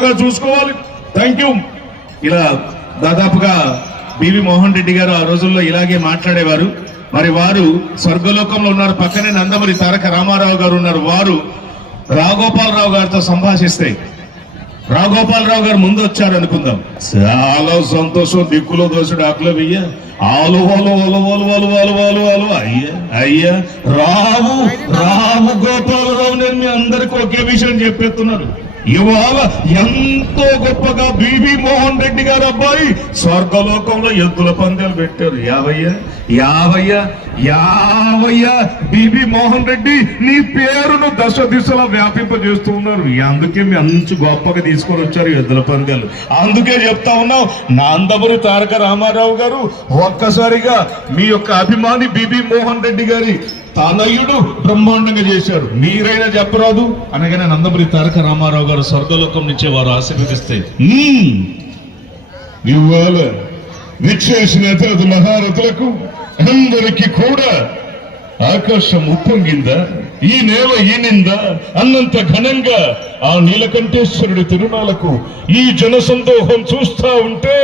జాగ్రత్తగా చూసుకోవాలి. Thank you ఇలా దాదాపుగా బివి మోహన్ రెడ్డి గారు ఆ రోజుల్లో ఇలాగే మాట్లాడేవారు. మరి వారు స్వర్గలోకంలో ఉన్నారు. పక్కనే నందమూరి తారక రామారావు గారు ఉన్నారు. వారు రాఘోపాలరావు గారితో సంభాషిస్తే రాఘోపాలరావు గారు ముందు వచ్చారు అనుకుందాం. చాలా సంతోషం. దిక్కులో దోషుడు ఆకులో వెయ్య. ఆలు వాలు వాలు వాలు వాలు వాలు వాలు వాలు అయ్యా అయ్యా. రావు రావు గోపాలరావు నేను మీ అందరికి ఒకే విషయం చెప్పేస్తున్నాను ఇవాళ ఎంతో గొప్పగా బీబీ మోహన్ రెడ్డి గారు అబ్బాయి స్వర్గలోకంలో ఎద్దుల పందాలు పెట్టారు. యావయ్య యావయ్య యావయ్య బీబీ మోహన్ రెడ్డి నీ పేరును దశ దిశలా వ్యాపింపజేస్తూ ఉన్నారు. అందుకే మీ అంచు గొప్పగా తీసుకొని వచ్చారు ఎద్దుల పందాలు. అందుకే చెప్తా ఉన్నాం నాందమూరి తారక రామారావు గారు ఒక్కసారిగా మీ యొక్క అభిమాని బీబీ మోహన్ రెడ్డి గారి తనయుడు బ్రహ్మాండంగా చేశారు మీరైనా చెప్పరాదు. అనగానే నందమూరి తారక రామారావు గారు స్వర్గలోకం నుంచే వారు ఆశీర్వదిస్తే. ఇవాళ విచ్చేసిన అతిథి మహారథులకు అందరికీ కూడా ఆకాశం ఉప్పొంగిందా ఈ నేల ఈనిందా అన్నంత ఘనంగా ఆ నీలకంఠేశ్వరుడి తిరునాలకు ఈ జనసందోహం చూస్తా ఉంటే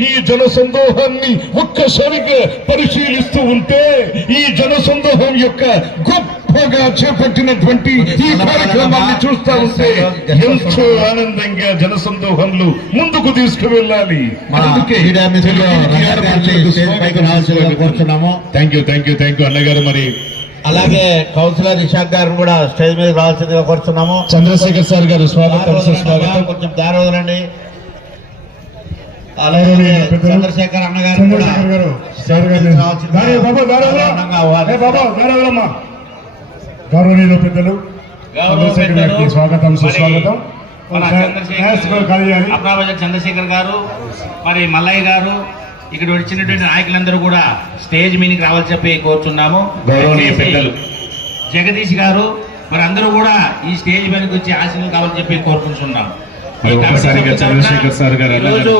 ఈ జనసందోహాన్ని ఒక్కసారిగా పరిశీలిస్తూ ఉంటే ఈ జనసందోహం యొక్క గొప్పగా చేపట్టినటువంటి ఈ కార్యక్రమాన్ని చూస్తా ఉంటే ఎంతో ఆనందంగా జనసందోహంలో ముందుకు తీసుకువెళ్ళాలి. Thank you thank you thank you అన్నగారు మరి. అలాగే కౌన్సిలర్ ఇషాక్ గారిని కూడా స్టేజ్ మీద రావాల్సిందిగా కోరుతున్నాము. చంద్రశేఖర్ సార్ గారు స్వాగతం కొంచెం దారి వదలండి. అలాగే చంద్రశేఖర్ అన్న గారు కూడా గౌరవనీయులు పెద్దలు చంద్రశేఖర్ గారికి స్వాగతం సుస్వాగతం. చంద్రశేఖర్ గారు మరి మల్లయ్య గారు ఇక్కడ వచ్చినటువంటి నాయకులందరూ కూడా స్టేజ్ మీదకి రావాలని చెప్పి కోరుచున్నాము. జగదీష్ గారు మరి అందరూ కూడా ఈ స్టేజ్ మీదకి వచ్చి ఆశీర్వాదం కావాలని చెప్పి కోరుకుంటున్నాం చంద్రశేఖర్ సార్ గారు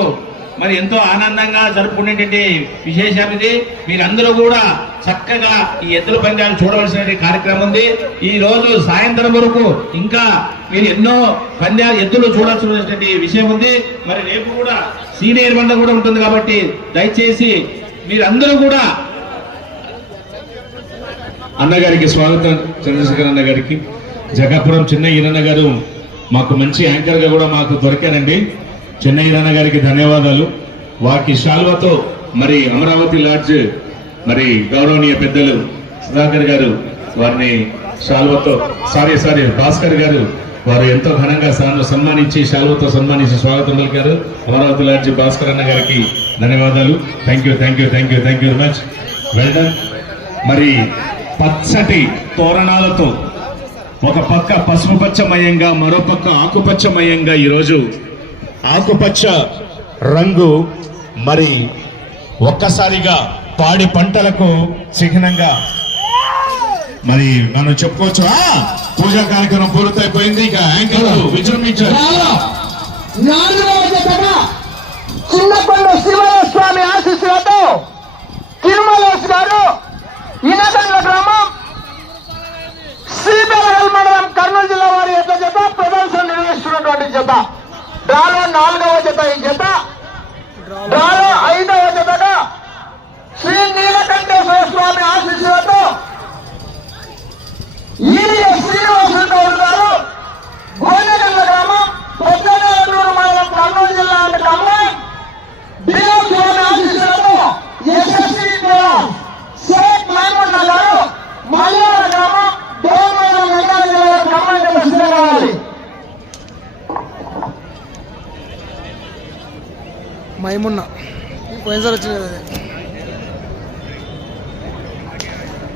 మరి ఎంతో ఆనందంగా జరుపుకునేటువంటి విశేషం ఇది. మీరందరూ కూడా చక్కగా ఈ ఎద్దుల పందాలు చూడవలసిన కార్యక్రమం ఉంది. ఈ రోజు సాయంత్రం వరకు ఇంకా మీరు ఎన్నో పందాలు ఎద్దులు చూడాల్సినటువంటి విషయం ఉంది. మరి రేపు కూడా సీనియర్ బండ కూడా ఉంటుంది కాబట్టి దయచేసి మీరందరూ కూడా అన్నగారికి స్వాగతం చంద్రశేఖర్ అన్న గారికి జగాపురం చిన్న ఈరన్న గారు మాకు మంచి యాంకర్గా కూడా మాకు దొరికారండి. చిన్న ఈరన్న గారికి ధన్యవాదాలు. వారికి శాల్వతో మరి అమరావతి లాడ్జ్ మరి గౌరవనీయ పెద్దలు సుధాకర్ గారు వారిని శాల్వతో సారీ సారీ భాస్కర్ గారు వారు ఎంతో ఘనంగా సన్మానించి శాల్వతో సన్మానించి స్వాగతం పలికారు. అమరావతి లాడ్జ్ భాస్కర్ అన్న గారికి ధన్యవాదాలు. Thank you thank you thank you thank you very much well done మరి పచ్చటి తోరణాలతో ఒక పక్క పసుపుపచ్చమయంగా మరో పక్క ఆకుపచ్చమయంగా ఈరోజు ఆకుపచ్చ రంగు మరి ఒక్కసారిగా పాడి పంటలకు చిహ్నంగా మరి మనం చెప్పుకోవచ్చు. పూజా కార్యక్రమం పూర్తయిపోయింది. ఇక యాంకర్లు విజృంభించారు. చిన్నకొండ శివయ్య స్వామి ఆశీస్సులతో తిరుమలేశ్ గారు ఇనగండ్ల గ్రామం శ్రీబెలగల్ మండలం కర్నూలు జిల్లా వారి యొక్క జత ప్రదర్శన నిర్వహిస్తున్నటువంటి జత. డ్రాలో నాలుగవ జత ఈ జత. డ్రాలో ఐదవ జతగా శ్రీ నీలకంఠేశ్వర స్వామి ఆశీస్సులతో ఈ శ్రీనివాసులు గౌడ్ గారు గోనెగల్ల గ్రామం పెద్దనూరు మండలం కర్నూలు జిల్లా అంటే కమ్మం దేవస్వామి ఆశీస్సులతో యశస్వి నివాస్ షేక్ మహమూద్ గారు మలయాళ గ్రామం దేవమైన నంద్యాల జిల్లా ఖమ్మం జిల్లా సిద్ధంగా కావాలి మైమున్న పోయినసారి అది.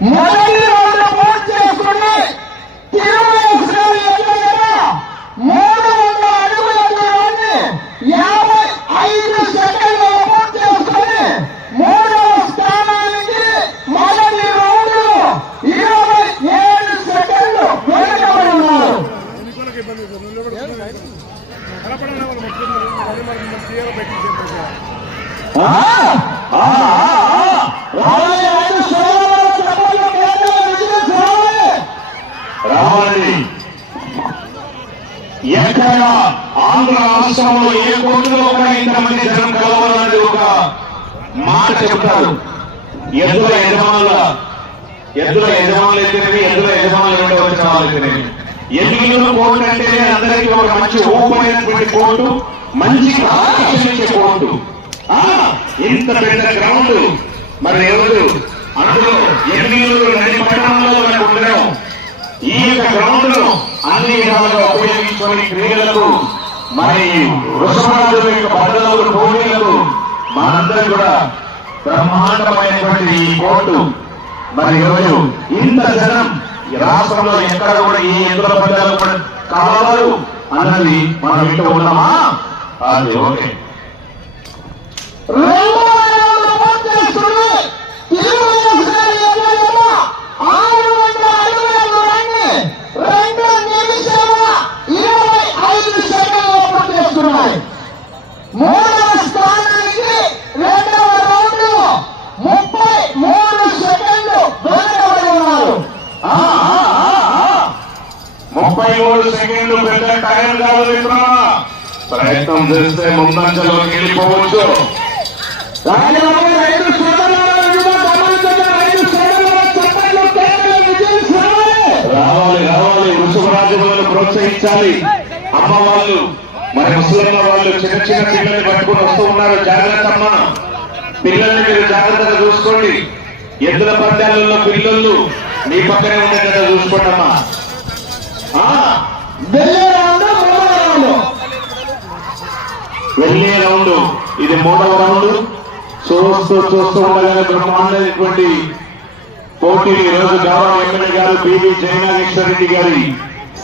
మొదటి రౌండ్ పూర్తి చేసుకుని తిరుమల మూడు వందల అడుగుల దూరాన్ని యాభై ఐదు సెకండ్ల పూర్తి చేసుకుని మూడవ స్థానానికి మొదటి రౌండ్ ఇరవై ఏడు సెకండ్లు వెనుకబడి ఉన్నారు. ఆ, ఆ, ఆ, రావాలి, ఐదు రావాలి. రావాలి ఆంధ్ర రాష్ట్రంలో ఏ కోర్టులో కూడా ఇంతమంది జనం కలవాలని ఒక మాట చెప్తారు. ఎద్దుల యజమానుల ఎద్దుల యజమానులు అయితేనేమి ఎద్దుల యజమానులు ఎవరో వచ్చిన వాళ్ళు అయితేనేమి. ఎన్నికలు కోర్టు అంటే అందరికీ ఒక మంచి ఓపెనైనటువంటి కోర్టు మంచి కోర్టు ఇంత పెద్ద గ్రౌండ్. మరి ఎవరు? అందులో ఎన్నికలు నడి పట్టణంలో మనకు ఉండడం ఈ యొక్క గ్రౌండ్లో అన్ని విధాలుగా ఉపయోగించుకొని క్రీడలకు మరి వృషభరాజు యొక్క బద్దలకు పోటీలకు మనందరూ కూడా బ్రహ్మాండమైనటువంటి ఈ కోర్టు. మరి ఈరోజు ఇంత జనం రాష్ట్రంలో ఎక్కడ కూడా ఈ ఎదుల పదాలు కూడా కావాలి అన్నది మనం వింటూ ఉన్నామా? అది ఓకే. రెండు రౌండ్లు పూర్తి చేసుకుని తిరుగులేసుకొని ఎదురుగా ఆరు వందల అడుగుల దూరాన్ని రెండు నిమిషాల ఇరవై ఐదు సెకండ్లు పూర్తి చేసుకున్నాయి మూడవ స్థానానికి రెండవ రౌండ్ ముప్పై మూడు సెకండ్లు వెనుకబడి ఉన్నారు ఆ, ఆ, ఆ, ఆ. ముప్పై మూడు సెకండ్లు పెద్ద టైం కాదు మిత్రమా ప్రయత్నం చేస్తే ముందంజలోకి వెళ్ళిపోవచ్చు రాజబాబు రైతు సోదరులను గమనించగా రైతు సోదరుల చప్పట్లు కేవలం విజయం సాగాలి రావాలి రావాలి వృషభరాజులను ప్రోత్సహించాలి అమ్మ వాళ్ళు మరి ముసలమ్మ వాళ్ళు చిన్న చిన్న పిల్లల్ని పట్టుకుని వస్తూ ఉన్నారు. జాగ్రత్త అమ్మ. పిల్లల్ని మీరు జాగ్రత్తగా చూసుకోండి. ఎద్దుల పందాలలో పిల్లలు మీ పక్కనే ఉండేటట్టు చూసుకోండి అమ్మా. ఆ, వెళ్ళే రౌండ్. రౌండ్ ఇది మూడవ రౌండ్. చూస్తూ చూస్తూ ఉండగానే బ్రహ్మాండమైనటువంటి పోటీ ఈ రోజు గౌరవ ఎమ్మెల్యే గారు బివి జయనాగేశ్వర రెడ్డి గారి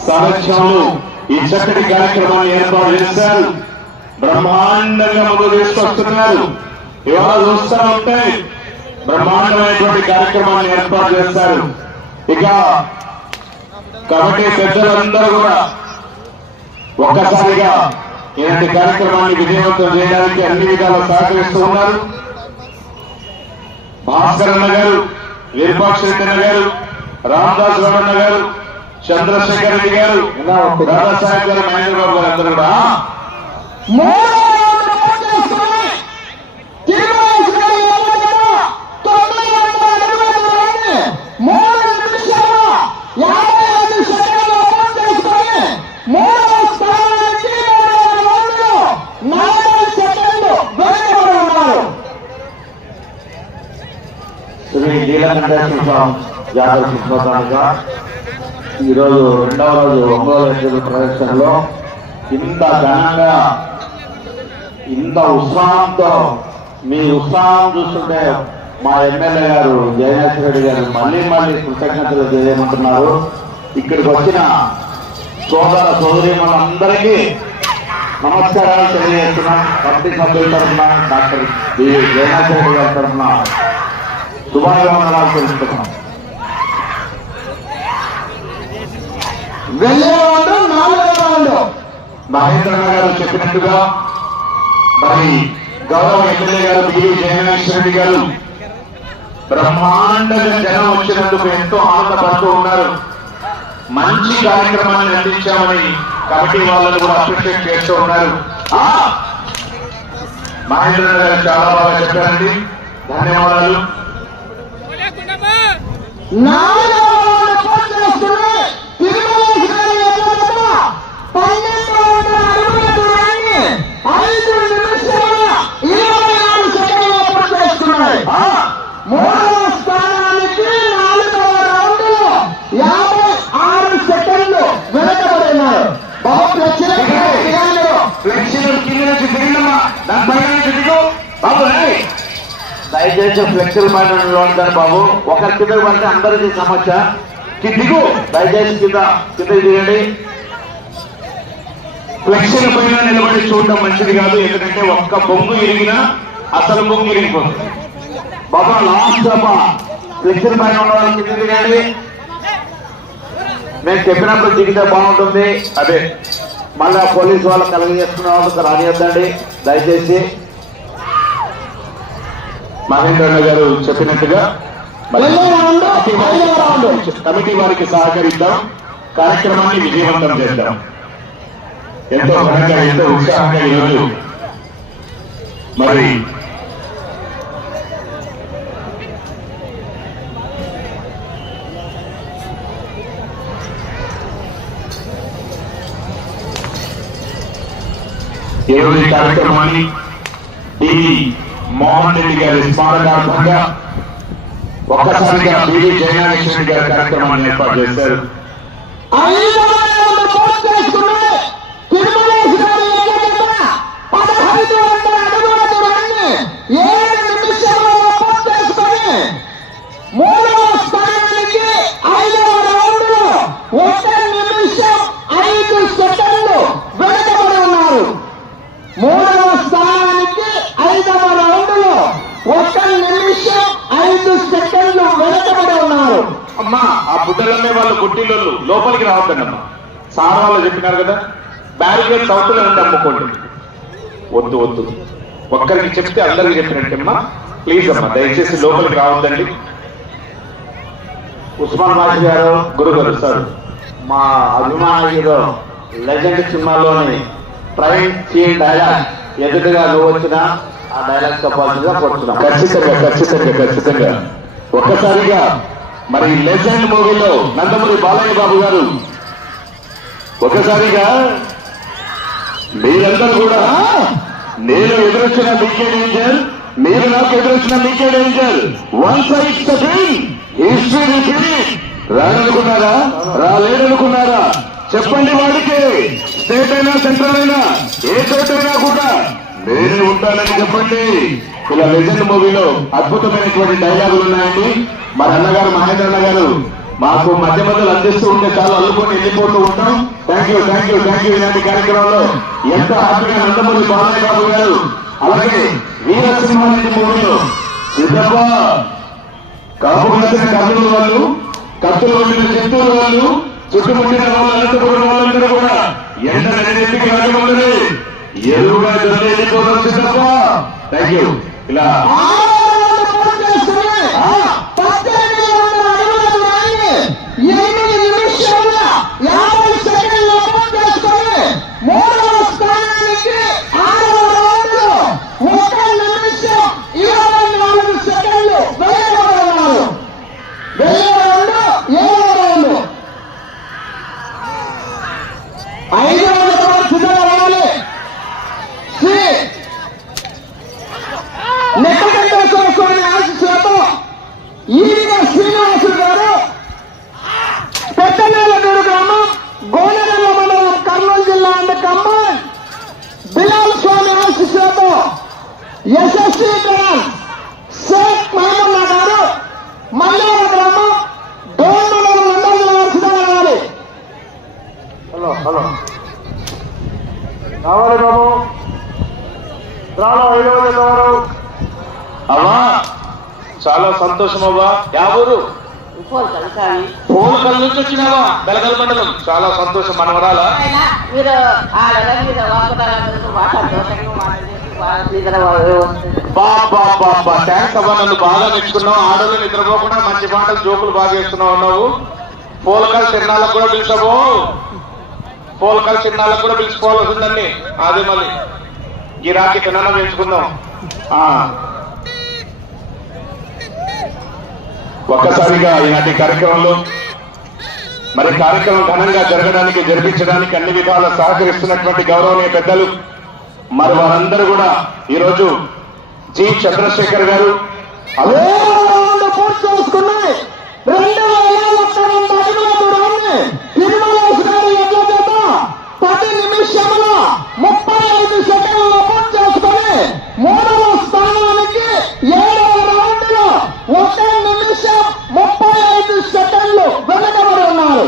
సమక్షంలో ఈ చక్కటి కార్యక్రమాన్ని ఏర్పాటు చేశారు. బ్రహ్మాండంగా మొదలు తీసుకొస్తున్నారు. ఇవాళ చూస్తూ ఉంటే బ్రహ్మాండమైనటువంటి కార్యక్రమాన్ని ఏర్పాటు చేస్తారు ఇక కాబట్టి పెద్దలందరూ కూడా ఒక్కసారిగా ఇలాంటి కార్యక్రమాన్ని విజయవంతం చేయడానికి అన్ని విధాలు సహకరిస్తూ ఉన్నారు. భాస్కర్ అన్న గారు విరూపాక్ష రెడ్డి అన్న గారు రామదాస్ రమణ గారు చంద్రశేఖర్ రెడ్డి గారు దాదాసాహెబ్ గారు మహేంద్ర బాబు గారు అందరూ కూడా? శ్రీ నీలకంఠేశ్వర శిల్పకాలుగా ఈరోజు రెండవ రోజు ఒంగోలు ఎన్నికల ప్రదర్శనలో ఇంత ఘనంగా ఇంత ఉత్సాహంతో మీ ఉత్సాహం చూస్తుంటే మా ఎమ్మెల్యే గారు జయనాథ్ రెడ్డి గారు మళ్ళీ మళ్ళీ కృతజ్ఞతలు తెలియమంటున్నారు ఇక్కడికి వచ్చిన సోదర సోదరిమలందరికీ నమస్కారాలు తెలియజేస్తున్నాం. కమిటీ సభ్యుల తరఫున డాక్టర్ బి. జయనాథ్ రెడ్డి గారి తరఫున శుభాకాంక్షలు తెలుపుతున్నాం. వెళ్ళే రౌండ్ నాలుగవ రౌండ్ మహేంద్ర గారు చెప్పినట్టుగా మరి గౌరవ ఎమ్మెల్యే గారు బివి జయనాగేశ్వర రెడ్డి గారు బ్రహ్మాండంగా జనం వచ్చినందుకు ఎంతో ఆనందపడుతూ ఉన్నారు. మంచి కార్యక్రమాన్ని అందించామని కమిటీ వాళ్ళని కూడా అప్రిషియేట్ చేస్తూ ఉన్నారు! మహేంద్ర గారు చాలా బాగా చెప్పారండి. ధన్యవాదాలు నాలుగవ రౌండ్ పూర్తి చేసుకుని తిరుగులేసుకొని ఎదురుగా పన్నెండు వందల అడుగుల దూరాన్ని ఐదు నిమిషాల ఇరవై నాలుగు సెకండ్లు పూర్తి చేసుకున్నాయి ఆ! మూడవ స్థానానికి నాలుగవ రౌండ్ యాభై ఆరు సెకండ్లు ఫ్లెక్సీలు కింద బాబు. దయచేసి ఫ్లెక్సిబుల్ మైండ్ ఉంటారు బాబు. ఒకరి కింద పడితే అందరికీ సమస్య. దిగు. దయచేసి కింద కిందకి దిగండి. ఫ్లెక్సీల పైన నిలబడి చూడడం మంచిది కాదు. ఎందుకంటే ఒక్క బొంగు ఇరిగినా అసలు బొంగు ఇరిగిపోతుంది బాబా లాస్ట్ దఫా ఫ్లెక్సిబుల్ మైండ్ ఉన్న వాళ్ళు కింద దిగండి నేను చెప్పినప్పుడు దిగితే బాగుంటుంది. అదే మళ్ళా పోలీసు వాళ్ళు కలగజేస్తున్న వాళ్ళకి రానియొద్దండి. దయచేసి మహేంద్ర గారు చెప్పినట్టుగా కమిటీ వారికి సహకరిద్దాం. కార్యక్రమాన్ని విజయవంతం చేద్దాం. ఎంతో ఘనంగా ఎంతో ఉత్సాహంగా ఈరోజు మరి ఈరోజు ఈ కార్యక్రమాన్ని డివి మోహన్ రెడ్డి గారి స్మారకార్థంగా ఒక్కసారిగా బివి జయనాగేశ్వరి గారి కార్యక్రమాన్ని ఏర్పాటు చేశారు. Yeah వందల పూర్తి చేసుకుని తిరుమలేశ్ గారి ఎదుట పదహైదు వందల అడుగుల దూరాన్ని ఏడు నిమిషాల్లో పూర్తి చేసుకుని మూడవ స్థానానికి ఐదవ రౌండ్లో ఒక నిమిషం ఐదు సెకండ్లు వెనుకబడి ఉన్నారు మూడవ స్థానానికి ఐదవ రౌండ్లో ఒక నిమిషం ఐదు సెకండ్లు వెనకబడి ఉన్నారు. అమ్మా ఆ బుడ్డలమ్మే వాళ్ళు గుట్టిలోళ్ళు లోపలికి రావద్దండి అమ్మా. సార్ వాళ్ళు చెప్పినారు కదా బ్యారికేడ్ సౌత్లో ఉండి అమ్ముకోండి. వద్దు వద్దు. ఒక్కరికి చెప్తే అందరికి చెప్పినట్టమ్మా ప్లీజ్ అమ్మా దయచేసి లోపలికి రావద్దండి. ఉస్మాన్ బాషి గారు గురుగారు సార్ మా అభిమాన హీరో లెజెండ్ సినిమాలోని డైలాగ్ ఎదురుగా నువ్వు వచ్చినా ఆ డైలాగ్ చెప్పాల్సిందిగా ఖచ్చితంగా ఖచ్చితంగా ఖచ్చితంగా. ఒక్కసారిగా మరి లెజెండ్ మూవీలో నందమూరి బాలయ్య బాబు గారు ఒకసారిగా మీరందరూ కూడా నేను ఎదురొచ్చిన మీకే డేంజర్ మీరు నాకు ఎదురొచ్చిన మీకే danger. One side stepping history repeat రాడనుకున్నారా రాలేడనుకున్నారా చెప్పండి వాడికి. స్టేట్ అయినా సెంట్రల్ అయినా ఏ చోటైనా కూడా. నేను ఉంటానని చెప్పండి. ఇలా లెజెండ్ మూవీలో అద్భుతమైనటువంటి డైలాగులు ఉన్నాయండి. మరి అన్నగారు మహేంద్ర అన్న గారు మాకు మధ్య మధ్యలో అందిస్తూ ఉంటే చాలా అల్లుకొని వెళ్ళిపోతూ ఉంటాం. Thank you thank you thank you ఇలాంటి కార్యక్రమంలో ఎంత హ్యాపీగా నందమూరి బాలయ్య బాబు గారు అలాగే వీరసింహారెడ్డి మూవీలో సిద్ధప్ప కాపు కాసిన కర్నూలు వాళ్ళు కత్తులు వండిన చిత్తూరు వాళ్ళు చుట్టుముట్టిన వాళ్ళు అనంతపురం వాళ్ళందరూ కూడా ఎండ నెలెత్తికి రాకముందరే ఎరువుగా జల్లి వెళ్ళిపోతాం థ్యాంక్ యూ ఇలా ఆరు వందల పూర్తి చేసుకుని పద్దెనిమిది వందల అడుగుల దూరాన్ని ఎనిమిది నిమిషాల యాభై సెకండ్లు పూర్తి చేసుకుని మూడవ స్థానానికి ఆరవ రౌండ్లో ఒక నిమిషం ఇరవై నాలుగు సెకండ్లు వెనుకబడి ఉన్నారు వెళ్ళే రౌండ్ ఏడవ రౌండ్ ఐదు వందల సిద్ధంగా రావాలి శ్రీ నెక్కకంఠేశ్వర స్వామి ఆశీస్సులతో ఈరిన శ్రీనివాసులు గారు పెద్దనేలగూరు గ్రామం గోనెరల్ల మండలం కర్నూలు జిల్లా అండ్ ఖమ్మం బిలాల్ స్వామి ఆశీస్సులతో ఎస్ఎస్సి గ్రామ్ షేక్ మహమ్మద్ గారు మల్లేరు గ్రామం డోన్ మండలం నందం జిల్లా వారు సిద్ధంగా రావాలి హలో హలో రావాలి బాబు రాలో ఐదు వందల వారు అమ్మా చాలా సంతోషం అవ్వా యావూరు ఫోన్ నుంచి వచ్చినావా బెలగల్ మండలం చాలా సంతోషం మనవరాల థ్యాంక్స్ అవ్వా. నన్ను బాగా మెచ్చుకున్నావు. ఆడోళ్ళు నిద్రపోకుండా మంచి మాటలు జోకులు బాగా వేస్తున్నావు అన్నావు. పోలకాల తిరణాలకు కూడా పిలిచావు పోలకాల తిరణాలకు కూడా పిలిచిపోవాల్సిందండి అదే మళ్ళీ గిరాకీ తిన్న పెంచుకుందాం ఆ. ఒక్కసారిగా ఈనాటి కార్యక్రమంలో మరి కార్యక్రమం ఘనంగా జరగడానికి జరిపించడానికి అన్ని విధాలా సహకరిస్తున్నటువంటి గౌరవనీయ పెద్దలు మరి వారందరూ కూడా ఈరోజు జి చంద్రశేఖర్ గారు. అలాగే పూర్తి చేసుకున్నాయి రెండు వేల ఒక్క రెండు అడుగుల దూరాన్ని తిరుమలేశ్ గారి ఎడ్ల చేత పది నిమిషముల ముప్పై ఐదు సెకండ్లు పూర్తి చేసుకుని మూడవ స్థానానికి ఏడవ రౌండ్లో ఒక నిమిషం ముప్పై ఐదు సెకండ్లు వెనుకబడి ఉన్నారు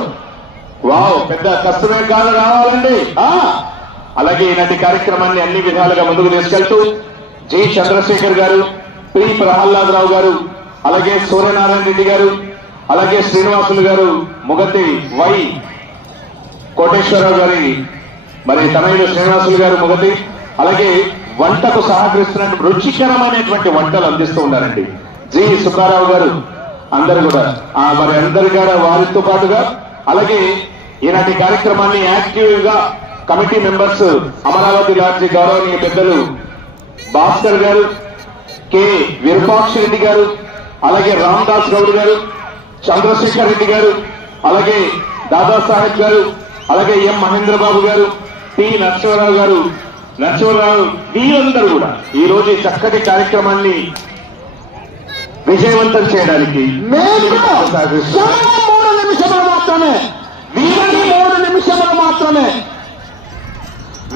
వావ్ పెద్ద కష్టమే కాదు రావాలండి. ఆ? అలాగే ఈనాటి కార్యక్రమాన్ని అన్ని విధాలుగా ముందుకు తీసుకెళ్తూ జి చంద్రశేఖర్ గారు పి ప్రహ్లాదరావు గారు అలాగే సూర్యనారాయణ రెడ్డి గారు అలాగే శ్రీనివాసులు గారు ముగతి వై కోటేశ్వరరావు గారి మరి తనయుడు శ్రీనివాసులు గారు ముగతి అలాగే వంటకు సహకరిస్తున్నటువంటి రుచికరమైనటువంటి వంటలు అందిస్తూ ఉన్నారండి. జి సుబ్బారావు గారు అందరు కూడా. ఆ మరి అందరు కూడా వారితో పాటుగా అలాగే ఈనాటి కార్యక్రమాన్ని యాక్టివ్గా కమిటీ మెంబర్స్ అమరావతి లాడ్జీ గౌరవనీయ పెద్దలు భాస్కర్ గారు కె విరూపాక్ష రెడ్డి గారు అలాగే రామదాస్ గౌడ్ గారు చంద్రశేఖర్ రెడ్డి గారు అలాగే దాదాసాహెబ్ గారు అలాగే ఎం మహేంద్రబాబు గారు టి నరసింహరావు గారు నరసింహరావు వీరందరూ కూడా ఈ రోజు ఈ చక్కటి కార్యక్రమాన్ని విజయవంతం చేయడానికి మూడు మాత్రమే వీరికి మూడు నిమిషములు మాత్రమే.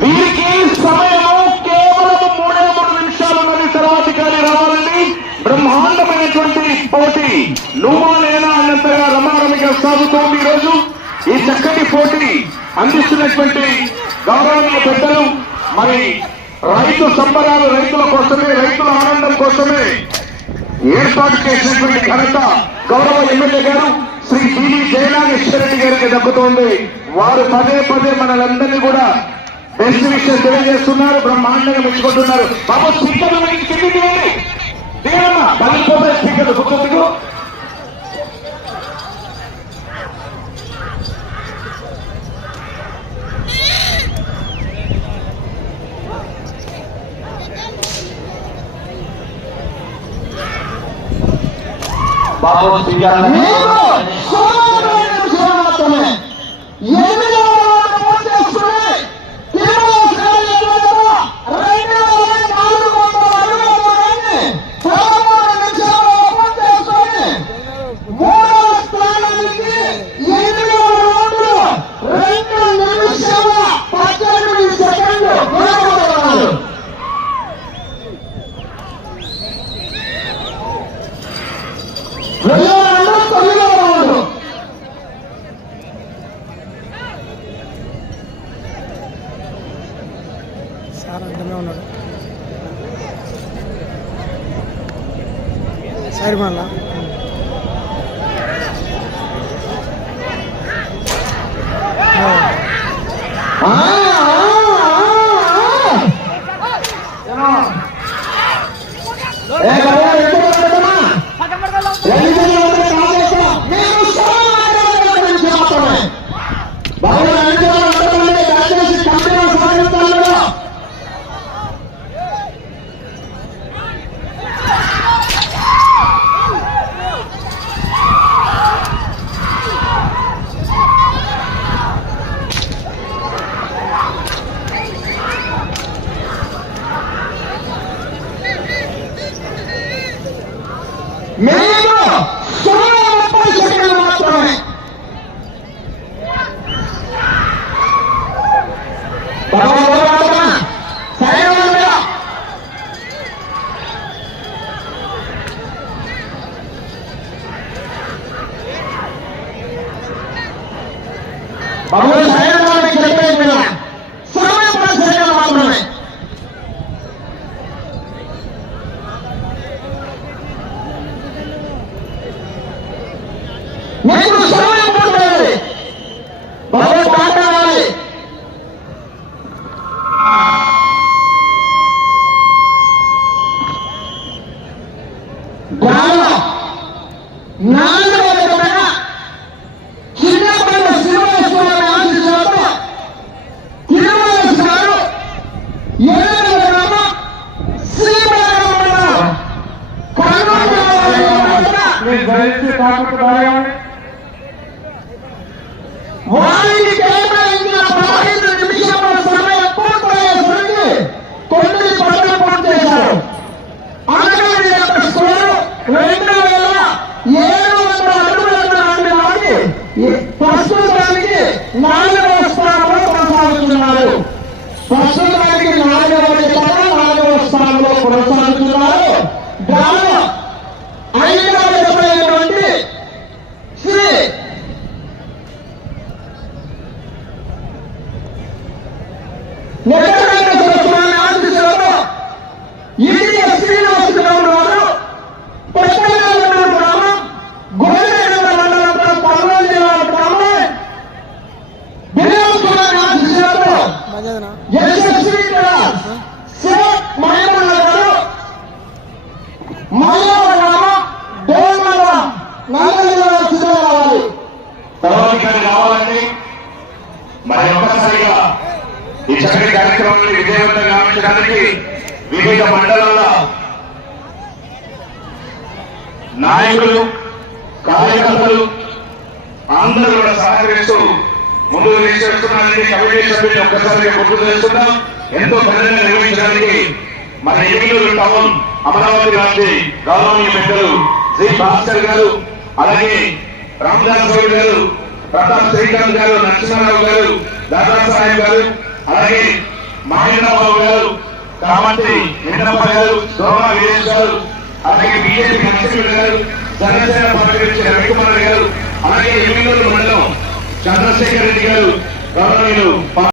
వీరికి సమయము కేవలం మూడే మూడు నిమిషాలు ఉన్నది. తర్వాత కానీ రావాలండి. బ్రహ్మాండమైనటువంటి పోటీ. నువ్వా నేనా అన్నంతగా రమారమిగా సాగుతోంది ఈరోజు. రోజు ఈ చక్కటి పోటీ అందిస్తున్నటువంటి గౌరవనీయ పెద్దలు మరి రైతు సంబరాలు రైతుల కోసమే రైతుల ఆనందం కోసమే ఏర్పాటు చేసినటువంటి ఘనత గౌరవ ఎమ్మెల్యే గారు. శ్రీ బివి జయనాగేశ్వర రెడ్డి గారికి దక్కుతోంది వారు పదే పదే మనలందరినీ కూడా బెస్ట్ విషయం తెలియజేస్తున్నారు బ్రహ్మాండంగా మెచ్చుకుంటున్నారు. బాబు స్పీకర్ కిందికి వెళ్ళి దిగమ్మా పగిలిపోతాయి స్పీకర్ గుర్తు బాబు స్పీకర్ మీకు సమయం మూడు నిమిషాలు మాత్రమే ఎనిమిదవ రౌండ్ పూర్తి చేసుకుని తిరుమల శ్రేణి ఎదురుగా రెండు వేల నాలుగు వందల అడుగుల దూరాన్ని పదమూడు నిమిషాలు పూర్తి చేసుకుని మూడవ స్థానానికి ఎనిమిదవ రౌండ్లో రెండు నిమిషాల పద్దెనిమిది సెకండ్లు వెనుకబడ్డారు. రెండవ రౌండ్ తొమ్మిదవ రౌండ్ సార్ అడ్డమే ఉన్నాడు సరే మళ్ళా ఆ, ఆ, ఆ. ఏ బాబా, ఎందుకు కొడుతున్నా? రెండు వందల కాదేశం. మీరు సమాధానం గురించి మాత్రమే. బాబు, రెండు వందల మంది దయచేసి కంపెనీ సాధిస్తాను మీకు సున్నా ముప్పై సెకండ్లు మాత్రమే బాబా, బాబా, బాబా, సరే బాబా. బాబు సరైన వాళ్ళకి చెప్పేది వినా. సమయం పది సెకండ్లు మాత్రమే మీకు సమయం పూర్తయింది బాబు పాట రావాలి గ్రామం నాలుగవ విధమైన చిన్నపల్లి శ్రీనివాసరావు ఆశీస్సులతో తిరుమల గారు ఏడవ గ్రామం శ్రీమేరం మండలం కర్నూలు జిల్లా వారికి కేటాయించిన పదహైదు నిమిషముల సమయం పూర్తయ్యేసరికి తొమ్మిది పనులు పూర్తి చేశారు. అనగా యొక్క స్కోరు రెండు వేల ఏడు వందల అడుగుల ప్రస్తుతానికి నాలుగవ స్థానంలో కొనసాగుతున్నారు. ప్రస్తుతానికి నాలుగవ నాలుగవ స్థానంలో కొనసాగుతున్నారు. దాని never నాయకులు కార్యకర్తలు అందరూ కూడా సహకరిస్తూ ముందుకు తీసుకెళ్తున్నారని కమిటీ సభ్యులు ఒక్కసారిగా గుర్తు చేస్తున్నాం. ఎంతో ఘనంగా నిర్వహించడానికి మన ఎన్నికలు టౌన్ అమరావతి రాజు గౌరవనీయ పెద్దలు శ్రీ భాస్కర్ గారు అలాగే రామదాస్ గౌడ్ గారు ప్రతాప్ శ్రీకాంత్ గారు నరసింహారావు గారు దాదాసాహెబ్ గారు అలాగే మహేంద్రబాబు గారు కామంత్రి నిన్నప్ప గారు శోభా వీరేష్ గారు అలాగే బీజేపీ నరసింహ గారు జనసేన పార్టీ నుంచి రవికుమార్ గారు అలాగే ఎమ్మెల్యేలు మండలం చంద్రశేఖర్ రెడ్డి గారు గౌరవనీయులు